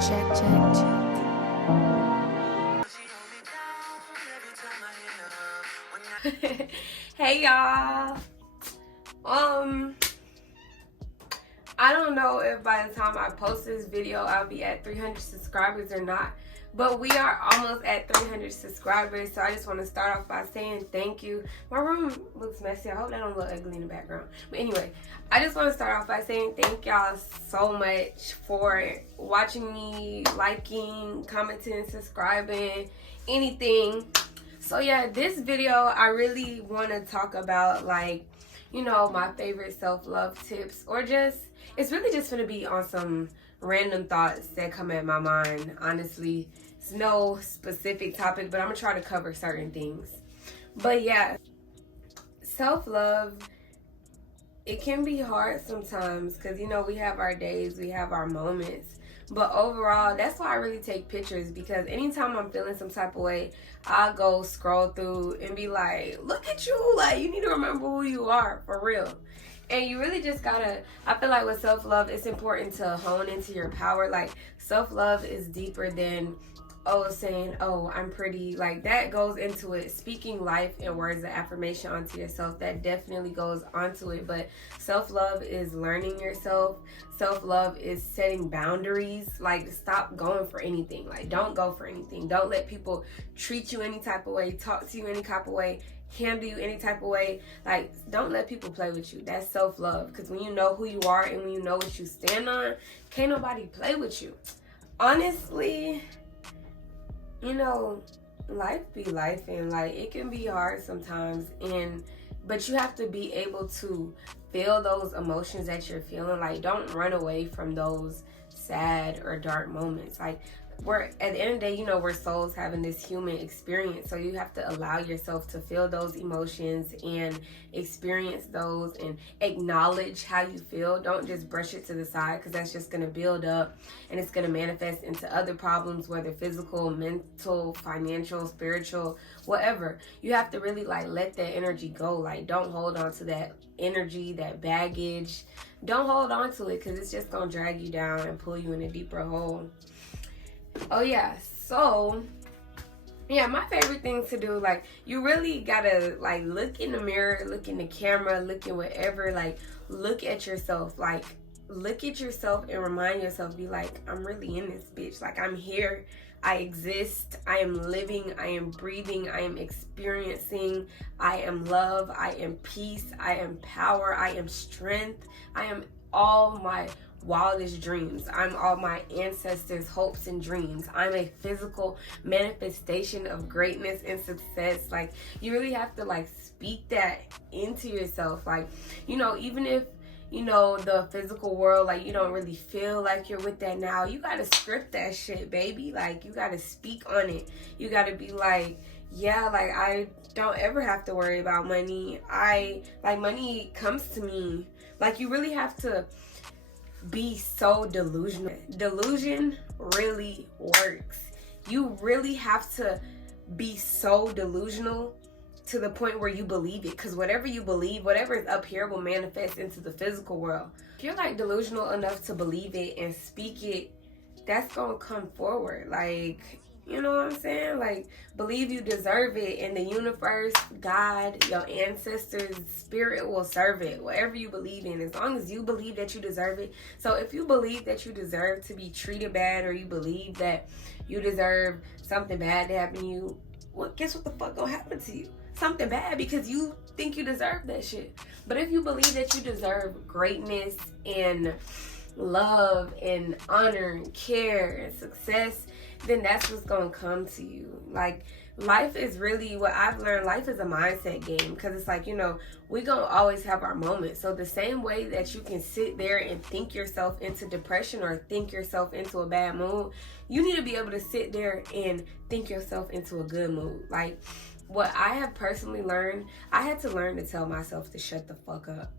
Check, check, check. Hey y'all. I don't know if by the time I post this video I'll be at 300 subscribers or not, but we are almost at 300 subscribers, so I just want to start off by saying thank you. My room looks messy. I hope that don't look ugly in the background. But anyway, I just want to start off by saying thank y'all so much for watching me, liking, commenting, subscribing, anything. So yeah, this video I really want to talk about, like, you know, my favorite self-love tips, or just, it's really just gonna be on some random thoughts that come at my mind. Honestly, it's no specific topic, but I'm gonna try to cover certain things. But yeah, self-love, it can be hard sometimes because, you know, we have our days, we have our moments. But overall, that's why I really take pictures, because anytime I'm feeling some type of way, I'll go scroll through and be like, look at you, like, you need to remember who you are, for real. And you really just gotta, I feel like with self-love, it's important to hone into your power. Like, self-love is deeper than, saying, I'm pretty. Like, that goes into it. Speaking life and words of affirmation onto yourself, that definitely goes onto it. But self-love is learning yourself. Self-love is setting boundaries. Like, stop going for anything. Like, don't go for anything. Don't let people treat you any type of way, talk to you any type of way, handle you any type of way. Like, don't let people play with you. That's self-love. Because when you know who you are and when you know what you stand on, can't nobody play with you. Honestly, you know, life be life, and like, it can be hard sometimes, but you have to be able to feel those emotions that you're feeling. Like, don't run away from those sad or dark moments. Like, we're at the end of the day, you know, we're souls having this human experience, so you have to allow yourself to feel those emotions and experience those and acknowledge how you feel. Don't just brush it to the side, because that's just going to build up and it's going to manifest into other problems, whether physical, mental, financial, spiritual, whatever. You have to really, like, let that energy go. Like, don't hold on to that energy, that baggage. Don't hold on to it, because it's just going to drag you down and pull you in a deeper hole. Oh yeah, so yeah, my favorite thing to do, like, you really gotta, like, look in the mirror, look in the camera, look in whatever, like, look at yourself, like, look at yourself and remind yourself, be like, I'm really in this bitch. Like, I'm here, I exist, I am living, I am breathing, I am experiencing, I am love, I am peace, I am power, I am strength, I am all my wildest dreams. I'm all my ancestors' hopes and dreams. I'm a physical manifestation of greatness and success. Like, you really have to, like, speak that into yourself. Like, you know, even if, you know, the physical world, like, you don't really feel like you're with that now, you gotta script that shit, baby. Like, you gotta speak on it. You gotta be like, yeah, like, I don't ever have to worry about money. Money comes to me. Like, you really have to be so delusional. Delusion really works. You really have to be so delusional to the point where you believe it, because whatever you believe, whatever is up here, will manifest into the physical world. If you're, like, delusional enough to believe it and speak it, that's gonna come forward. Like, you know what I'm saying? Like, believe you deserve it, and the universe, God, your ancestors, spirit will serve it. Whatever you believe in, as long as you believe that you deserve it. So if you believe that you deserve to be treated bad, or you believe that you deserve something bad to happen to you, well, guess what the fuck gonna happen to you? Something bad, because you think you deserve that shit. But if you believe that you deserve greatness and love and honor and care and success, then that's what's gonna come to you. Like, life is really, what I've learned, life is a mindset game, because it's like, you know, we gonna always have our moments. So the same way that you can sit there and think yourself into depression or think yourself into a bad mood, you need to be able to sit there and think yourself into a good mood. Like, what I have personally learned, I had to learn to tell myself to shut the fuck up.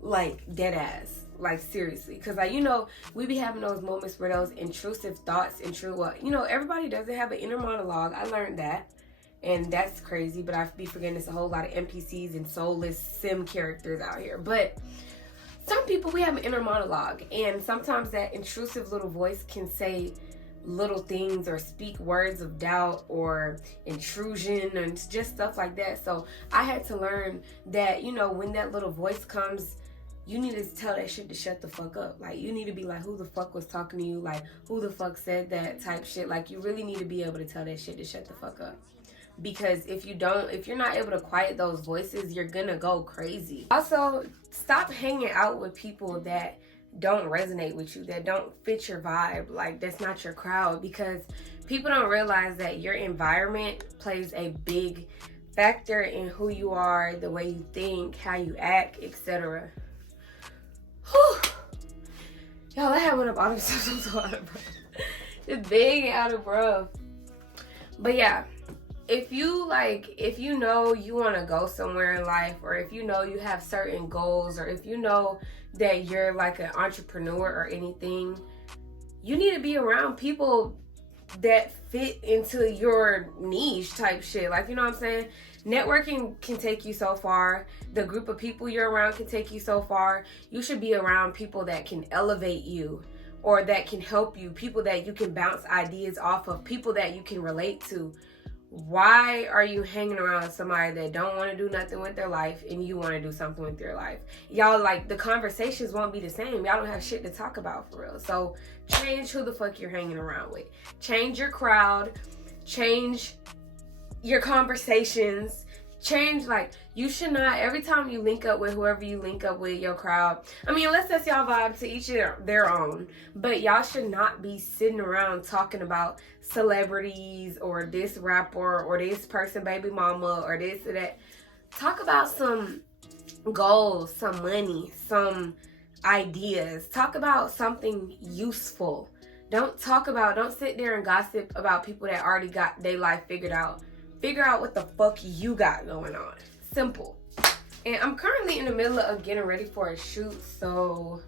Like, dead ass. Like, seriously. Because, like, you know, we be having those moments where those intrusive thoughts you know, everybody doesn't have an inner monologue. I learned that. And that's crazy. But I be forgetting there's a whole lot of NPCs and soulless sim characters out here. But some people, we have an inner monologue, and sometimes that intrusive little voice can say little things or speak words of doubt or intrusion and just stuff like that. So I had to learn that, you know, when that little voice comes, you need to tell that shit to shut the fuck up. Like, you need to be like, who the fuck was talking to you? Like, who the fuck said that type shit? Like, you really need to be able to tell that shit to shut the fuck up. Because if you're not able to quiet those voices, you're gonna go crazy. Also, stop hanging out with people that don't resonate with you, that don't fit your vibe, like that's not your crowd, because people don't realize that your environment plays a big factor in who you are, the way you think, how you act, etc. Y'all, I had one up out of so out of breath. Just big out of breath. But yeah, if you know you want to go somewhere in life, or if you know you have certain goals, or if you know that you're like an entrepreneur or anything, you need to be around people that fit into your niche type shit. Like, you know what I'm saying? Networking can take you so far. The group of people you're around can take you so far. You should be around people that can elevate you, or that can help you, people that you can bounce ideas off of, people that you can relate to. Why are you hanging around somebody that don't want to do nothing with their life and you want to do something with your life? Y'all, like, the conversations won't be the same. Y'all don't have shit to talk about for real. So change who the fuck you're hanging around with. Change your crowd. Change your conversations. Change, like, you should not, every time you link up with whoever you link up with, your crowd, I mean, unless that's y'all vibe, to each their own, but y'all should not be sitting around talking about celebrities or this rapper or this person baby mama or this or that. Talk about some goals, some money, some ideas. Talk about something useful. Don't sit there and gossip about people that already got their life figured out. Figure out what the fuck you got going on. Simple. And I'm currently in the middle of getting ready for a shoot, so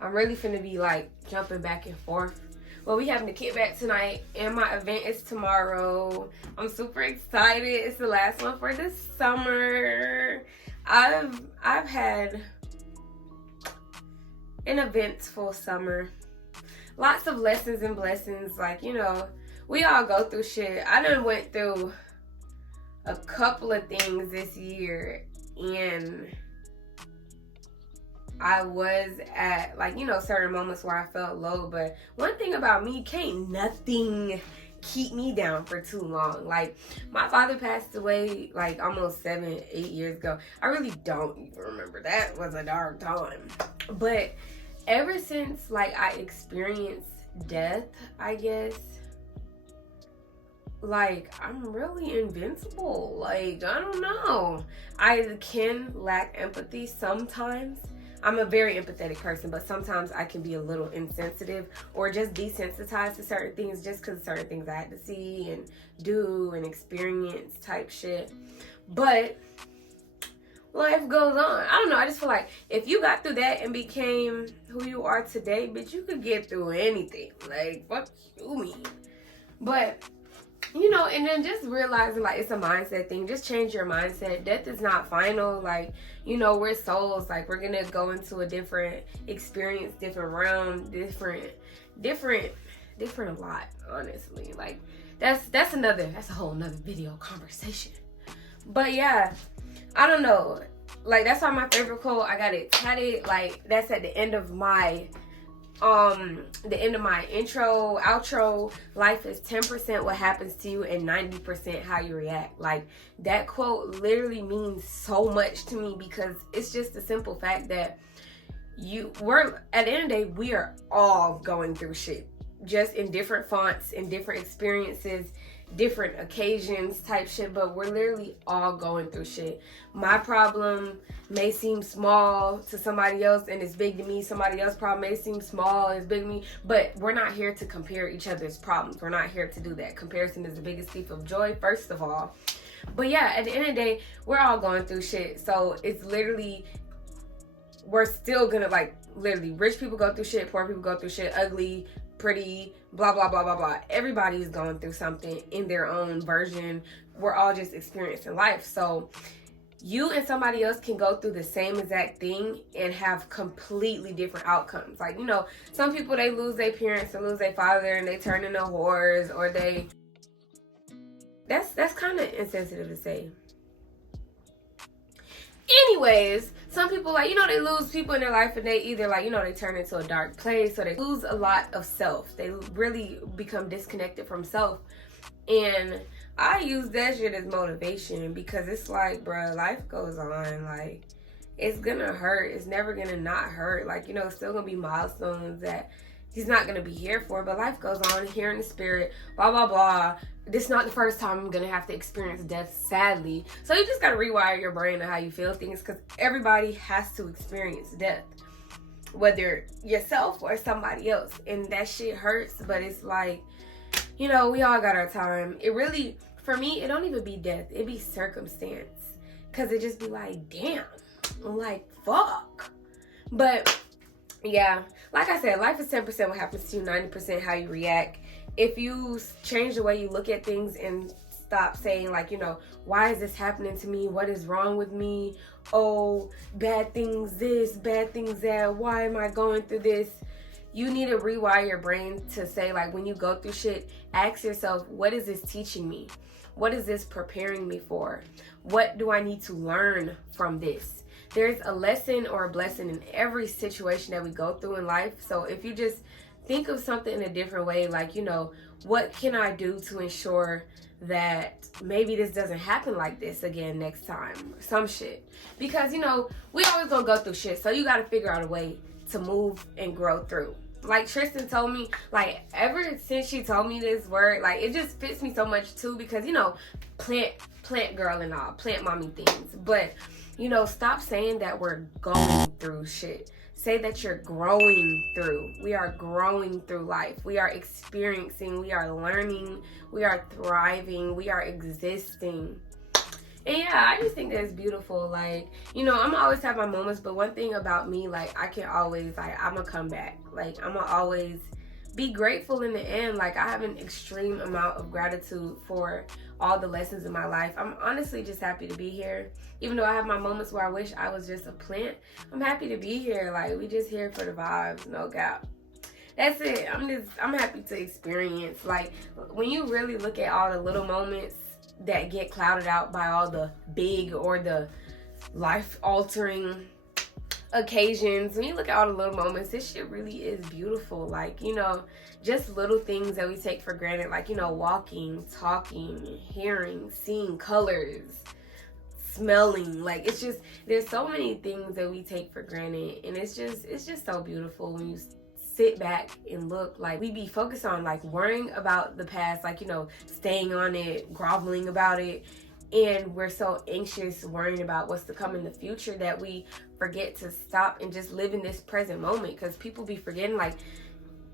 I'm really finna be like jumping back and forth. Well, we having the kickback tonight, and my event is tomorrow. I'm super excited. It's the last one for the summer. I've had an eventful summer. Lots of lessons and blessings. Like, you know, we all go through shit. I done went through a couple of things this year, and I was at, like, you know, certain moments where I felt low. But one thing about me, can't nothing keep me down for too long. Like, my father passed away like almost 7-8 years ago. I really don't even remember. That was a dark time. But ever since, like, I experienced death, I guess, like, I'm really invincible. Like, I don't know. I can lack empathy sometimes. I'm a very empathetic person, but sometimes I can be a little insensitive or just desensitized to certain things just because of certain things I had to see and do and experience type shit. But life goes on. I don't know. I just feel like if you got through that and became who you are today, bitch, you could get through anything. Like, fuck you mean. But, you know, and then just realizing, like, it's a mindset thing. Just change your mindset. Death is not final. Like, you know, we're souls. Like, we're gonna go into a different experience, different realm, different a lot, honestly. Like, that's a whole nother video conversation. But yeah, I don't know. Like, that's why my favorite quote, I got it tatted. Like, that's at the end of my intro, outro. Life is 10% what happens to you and 90% how you react. Like, that quote literally means so much to me, because it's just the simple fact that we're at the end of the day, we are all going through shit, just in different fonts, in different experiences, different occasions type shit, but we're literally all going through shit. My problem may seem small to somebody else and it's big to me. Somebody else's problem may seem small and it's big to me, but we're not here to compare each other's problems. We're not here to do that. Comparison is the biggest thief of joy, first of all. But yeah, at the end of the day, we're all going through shit. So it's literally, we're still gonna, like, literally, rich people go through shit, poor people go through shit, ugly, pretty, blah, blah, blah, blah, blah. Everybody's going through something in their own version. We're all just experiencing life. So you and somebody else can go through the same exact thing and have completely different outcomes. Like, you know, some people, they lose their parents or lose their father and they turn into whores, or that's kind of insensitive to say. Anyways, some people, like, you know, they lose people in their life and they either, like, you know, they turn into a dark place, or they lose a lot of self. They really become disconnected from self. And I use that shit as motivation, because it's like, bruh, life goes on. Like, it's gonna hurt. It's never gonna not hurt. Like, you know, it's still gonna be milestones that he's not gonna be here for, but life goes on here in the spirit, blah, blah, blah. This is not the first time I'm gonna have to experience death, sadly. So you just gotta rewire your brain and how you feel things, because everybody has to experience death, whether yourself or somebody else. And that shit hurts, but it's like, you know, we all got our time. It really, for me, it don't even be death. It be circumstance. Because it just be like, damn. I'm like, fuck. But, yeah. Like I said, life is 10% what happens to you, 90% how you react. If you change the way you look at things and stop saying, like, you know, why is this happening to me? What is wrong with me? Oh, bad things this, bad things that. Why am I going through this? You need to rewire your brain to say, like, when you go through shit, ask yourself, what is this teaching me? What is this preparing me for? What do I need to learn from this? There's a lesson or a blessing in every situation that we go through in life. So if you just think of something in a different way, like, you know, what can I do to ensure that maybe this doesn't happen like this again next time? Some shit. Because, you know, we always gonna go through shit. So you gotta figure out a way to move and grow through. Like Tristan told me, like, ever since she told me this word, like, it just fits me so much too, because, you know, plant girl and all, plant mommy things. But, you know, stop saying that we're going through shit. Say that you're growing through. We are growing through life. We are experiencing, we are learning, we are thriving, we are existing. And yeah, I just think that's beautiful. Like, you know, I'm always have my moments, but one thing about me, like, I can always, like, I'm gonna come back. Like, I'm gonna always be grateful in the end. Like, I have an extreme amount of gratitude for all the lessons in my life. I'm honestly just happy to be here. Even though I have my moments where I wish I was just a plant, I'm happy to be here. Like, we just here for the vibes, no cap. That's it. I'm happy to experience. Like, when you really look at all the little moments that get clouded out by all the big or the life-altering occasions, when you look at all the little moments, this shit really is beautiful. Like, you know, just little things that we take for granted, like, you know, walking, talking, hearing, seeing colors, smelling. Like, it's just, there's so many things that we take for granted, and it's just so beautiful when you sit back and look. Like, we be focused on, like, worrying about the past, like, you know, staying on it, groveling about it, and we're so anxious worrying about what's to come in the future that we forget to stop and just live in this present moment. Because people be forgetting, like,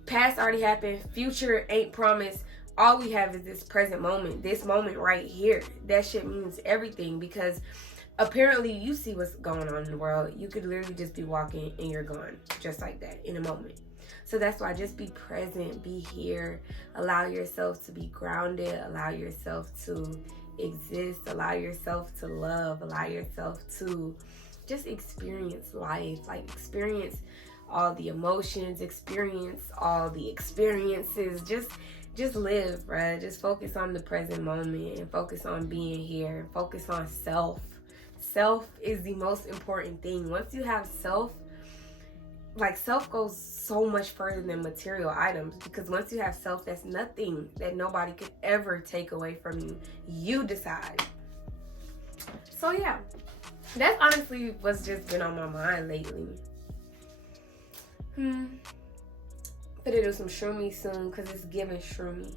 past already happened, future ain't promised. All we have is this present moment, this moment right here. That shit means everything, because apparently you see what's going on in the world. You could literally just be walking and you're gone, just like that, in a moment. So that's why, just be present, be here, allow yourself to be grounded, allow yourself to exist, allow yourself to love, allow yourself to just experience life. Like, experience all the emotions, experience all the experiences, just live, bruh. Just focus on the present moment and focus on being here, focus on self. Self is the most important thing. Once you have self, like, self goes so much further than material items, because once you have self, that's nothing that nobody could ever take away from you. You decide. So yeah, that's honestly what's just been on my mind lately. Gonna do some shroomy soon, because it's giving shroomy.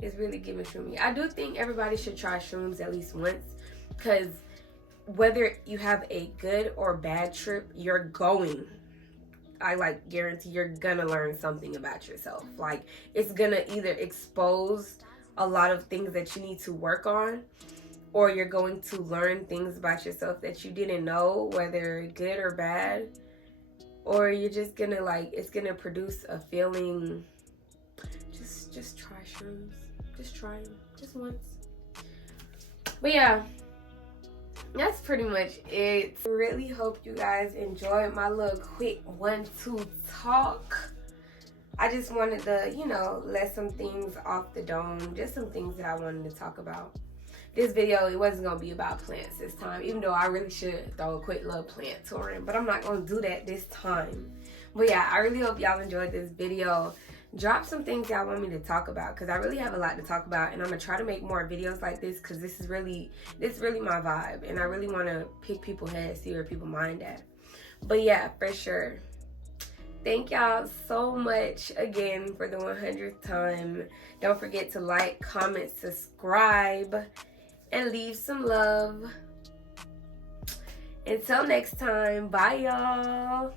It's really giving shroomy. I do think everybody should try shrooms at least once, because whether you have a good or bad trip, you're going, I like guarantee you're gonna learn something about yourself. Like, it's gonna either expose a lot of things that you need to work on, or you're going to learn things about yourself that you didn't know, whether good or bad, or you're just gonna, like, it's gonna produce a feeling. Just try shrooms. Just try them, just once. But yeah, that's pretty much it. Really hope you guys enjoyed my little quick 1-2 talk. I just wanted to, you know, let some things off the dome, just some things that I wanted to talk about. This video, it wasn't going to be about plants this time, even though I really should throw a quick little plant tour in, but I'm not going to do that this time. But yeah, I really hope y'all enjoyed this video. Drop some things y'all want me to talk about, because I really have a lot to talk about, and I'm going to try to make more videos like this, because this is really my vibe, and I really want to pick people's heads, see where people mind at. But yeah, for sure. Thank y'all so much again for the 100th time. Don't forget to like, comment, subscribe, and leave some love. Until next time, bye y'all.